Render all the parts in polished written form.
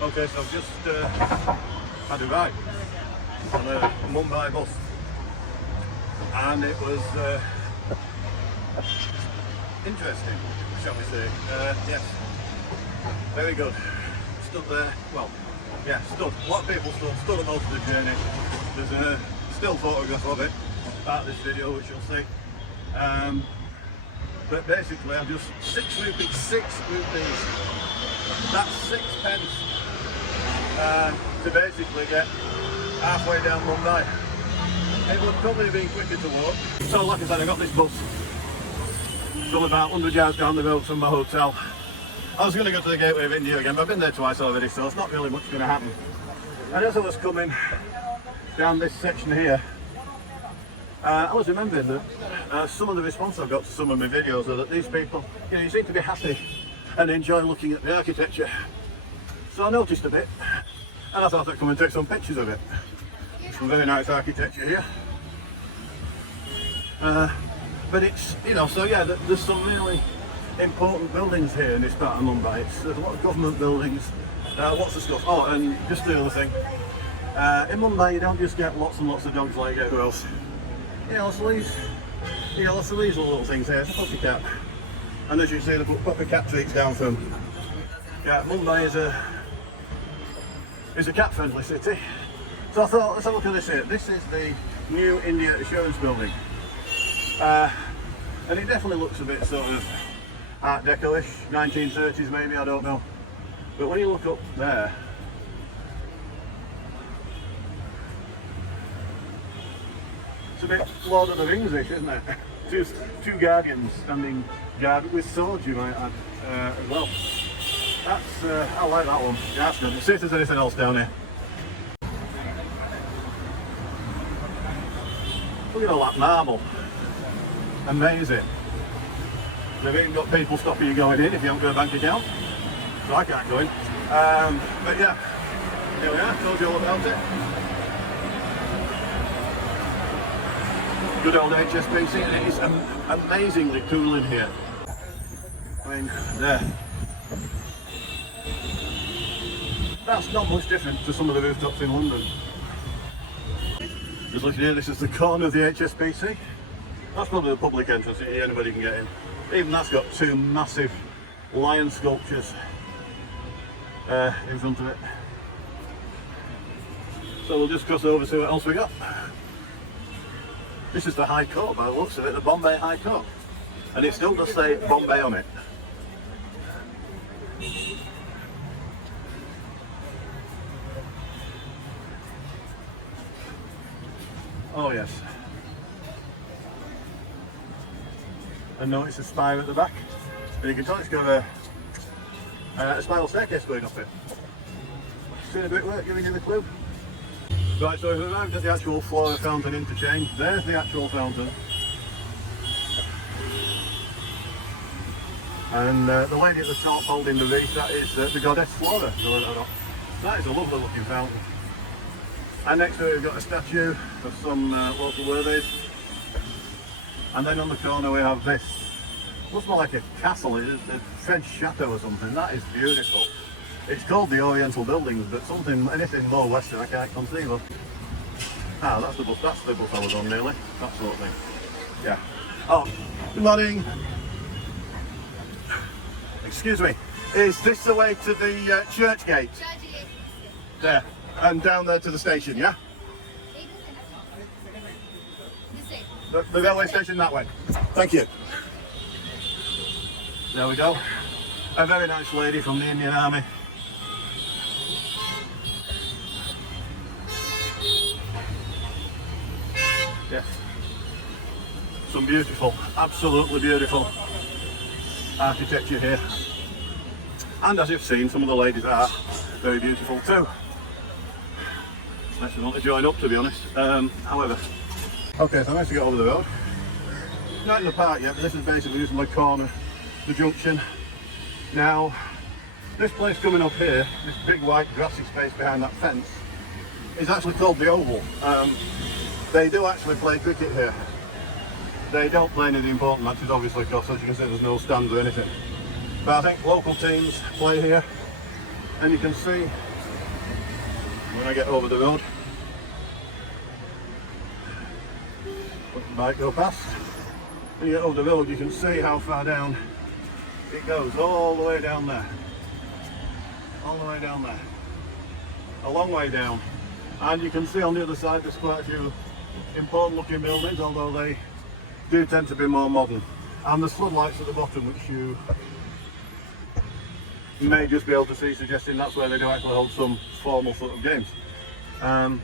Okay, so I've just had a ride on a Mumbai bus, and it was interesting, shall we say. Yes, very good. Stood there, well, yeah, stood. A lot of people stood at most of the journey. There's a still photograph of it, part of this video, which you'll see. But basically, I'm just 6 rupees. That's 6 pence to basically get halfway down Mumbai. It would probably have been quicker to walk. So like I said, I got this bus from about 100 yards down the road from my hotel. I was going to go to the Gateway of India again, but I've been there twice already, so it's not really much going to happen. And as I was coming down this section here, I was remembering that some of the response I've got to some of my videos are that these people, you seem to be happy and enjoy looking at the architecture. So I noticed a bit, and I thought I'd come and take some pictures of it. Some very nice architecture here. But it's, so yeah, there's some really important buildings here in this part of Mumbai. There's a lot of government buildings, lots of stuff. Oh, and just the other thing, in Mumbai you don't just get lots and lots of dogs like everywhere else. Lots of these little things here. It's a pussycat. And as you see, they put the cat treats down for them. Yeah, Mumbai is a cat-friendly city. So I thought, let's have a look at this here. This is the New India Assurance Building. And it definitely looks a bit sort of Art Deco-ish, 1930s maybe, I don't know. But when you look up there, it's a bit Lord of the Rings-ish, isn't it? Two guardians standing guard with swords, you might add, as well. That's, I like that one. Yeah, that's good. Let's see if there's anything else down here. Look at all that marble. Amazing. They've even got people stopping you going in if you haven't got a bank account. So I can't go in. But yeah, here we are, told you all about it. Good old HSBC, and it is amazingly cool in here. I mean, there. That's not much different to some of the rooftops in London. Just looking here, this is the corner of the HSBC. That's probably the public entrance, anybody can get in. Even that's got 2 massive lion sculptures in front of it. So we'll just cross over to see what else we got. This is the High Court by the looks of it, the Bombay High Court. And it still does say Bombay on it. Oh yes. And notice a spire at the back. And you can tell it's got a spiral staircase going up it. Seen a bit of work giving you the clue. Right, so we've arrived at the actual Flora Fountain interchange. There's the actual fountain. And the lady at the top holding the wreath, that is the goddess Flora, believe it or not. That is a lovely looking fountain. And next to it we've got a statue of some local worthies. And then on the corner we have this. Looks more like a castle, it's a French chateau or something. That is beautiful. It's called the Oriental Buildings, but anything more Western I can't conceive of. Ah, that's the bus I was on nearly. That sort of thing. Yeah. Oh, good morning. Excuse me. Is this the way to the church gate? There. And down there to the station, yeah? The railway station that way. Thank you. There we go. A very nice lady from the Indian Army. Yes. Some beautiful, absolutely beautiful architecture here. And as you've seen, some of the ladies are very beautiful too. Makes me want to join up, to be honest. However, okay, so I managed to get over the road. Not in the park yet, but this is basically just my corner, the junction. Now, this place coming up here, this big white grassy space behind that fence, is actually called the Oval. They do actually play cricket here. They don't play any of the important matches, obviously, because as you can see, there's no stands or anything. But I think local teams play here, and you can see when I get over the road. Let the bike go past. When you get over the road, you can see how far down it goes, all the way down there. All the way down there. A long way down. And you can see on the other side there's quite a few important looking buildings, although they do tend to be more modern. And there's floodlights at the bottom, which you may just be able to see, suggesting that's where they do actually hold some formal sort of games. Right,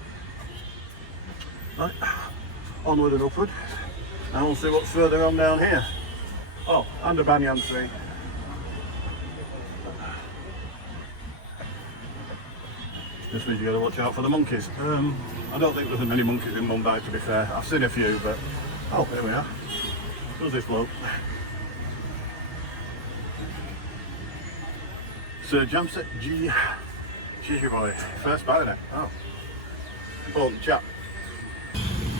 onward and upward, and we'll see what's further on down here. Oh, and a banyan tree. Just means you got to watch out for the monkeys. I don't think there's many monkeys in Mumbai, to be fair. I've seen a few, but oh, here we are. Who's this bloke? Sir Jamset G. Chichiboy, first baronet. Oh, important chap.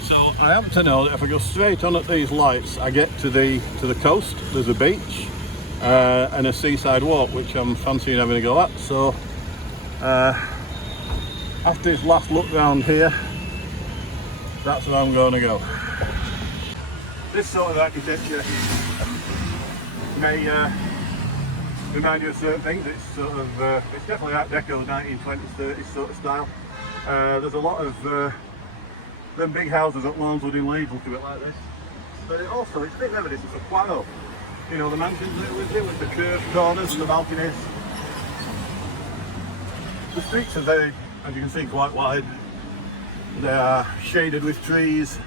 So I happen to know that if I go straight on at these lights, I get to the coast. There's a beach and a seaside walk, which I'm fancying having a go at. So after this last look round here, that's where I'm going to go. This sort of architecture may remind you of certain things. It's sort of, it's definitely Art Deco, 1920s, 30s sort of style. There's a lot of them big houses at Lawnswood in Leeds look a bit like this. But it's a bit reminiscent of Poirot. You know, the mansions that live here with the curved corners and the balconies. The streets are very, as you can see, quite wide. They are shaded with trees.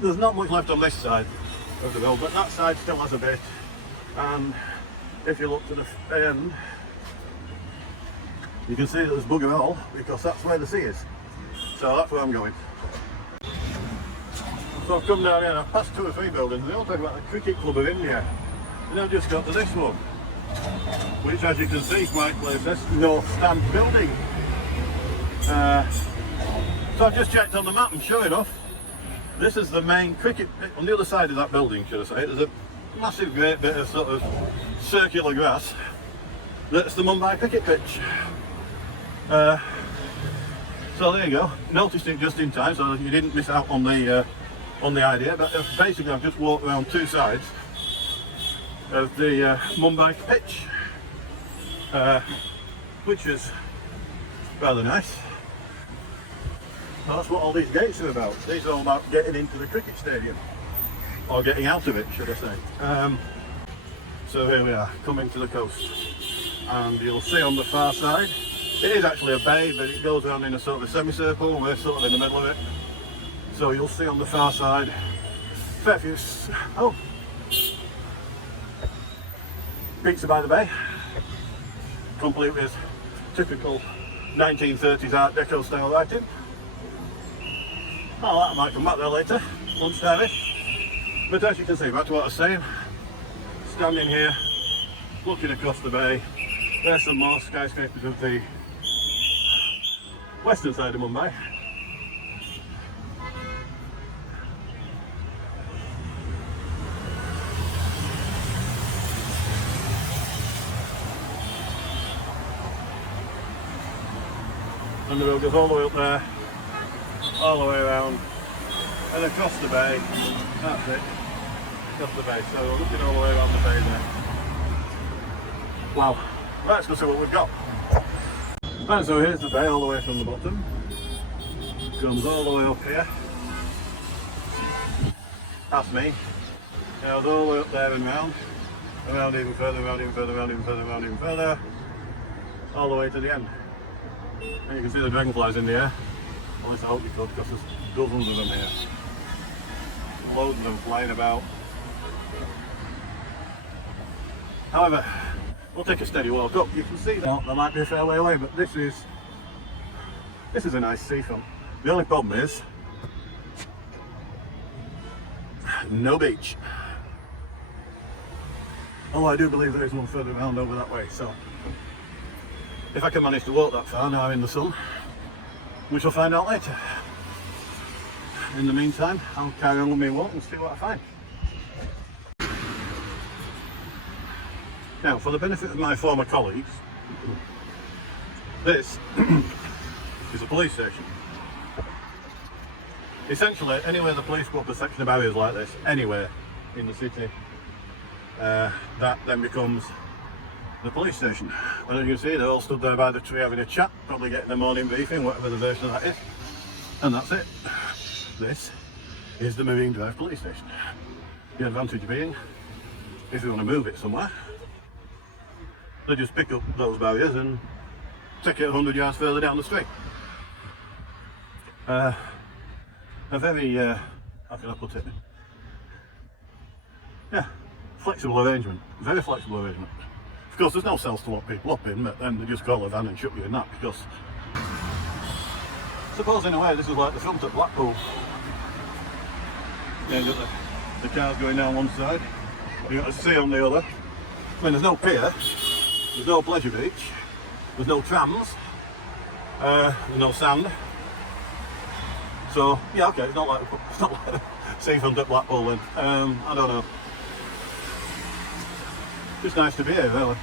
There's not much left on this side of the road, but that side still has a bit. And if you look to the end, you can see that there's bugger all, because that's where the sea is. So that's where I'm going. So I've come down here and I've passed 2 or 3 buildings. They all talk about the Cricket Club of India. And I've just got to this one, which, as you can see, quite clearly says North Stand Building. So I've just checked on the map, and sure enough, this is the main cricket, on the other side of that building, should I say. There's a massive great bit of sort of circular grass. That's the Mumbai cricket pitch. So there you go. Noticed it just in time, so you didn't miss out on the idea. But basically, I've just walked around 2 sides of the Mumbai pitch, which is rather nice. That's what all these gates are about. These are all about getting into the cricket stadium, or getting out of it, should I say. So here we are, coming to the coast, and you'll see on the far side, it is actually a bay, but it goes around in a sort of a semicircle, and we're sort of in the middle of it. So you'll see on the far side, fair few, Pizza by the Bay, complete with typical 1930s Art Deco style lighting. Oh, that might come back there later, lunchtime-ish. But as you can see, back to what I was saying, standing here, looking across the bay, there's some more skyscrapers of the western side of Mumbai. And the road goes all the way up there, all the way around, and across the bay. That's it, across the bay. So we're looking all the way around the bay there. Wow, let's go see what we've got. Right, so here's the bay all the way from the bottom. Comes all the way up here, past me, goes all the way up there and round, around even further, around even further, around even further, around even further, all the way to the end. And you can see the dragonflies in the air. At least I hope you could, because there's dozens of them here. Loads of them flying about. However, we'll take a steady walk up. You can see that there might be a fair way away, but this is a nice seafront. The only problem is no beach. Although I do believe there is one further around over that way, so if I can manage to walk that far now I'm in the sun, we shall find out later. In the meantime, I'll carry on with my walk and see what I find. Now, for the benefit of my former colleagues, this is a police station. Essentially, anywhere the police put up a section of barriers like this, anywhere in the city, that then becomes the police station. And as you can see, they're all stood there by the tree having a chat, probably getting their morning briefing, whatever the version of that is. And that's it. This is the Marine Drive police station. The advantage being, if you want to move it somewhere, they just pick up those barriers and take it 100 yards further down the street. A very, how can I put it? Yeah, flexible arrangement. Very flexible arrangement. Of course, there's no cells to lock people up in, but then they just call a van and shut you in that, because suppose in a way this is like the front at Blackpool. Yeah, you've got the cars going down one side, you've got the sea on the other. I mean, there's no pier, there's no pleasure beach, there's no trams, there's no sand. So, yeah, okay, it's not like seafront at Blackpool then. I don't know. Just nice to be here, really.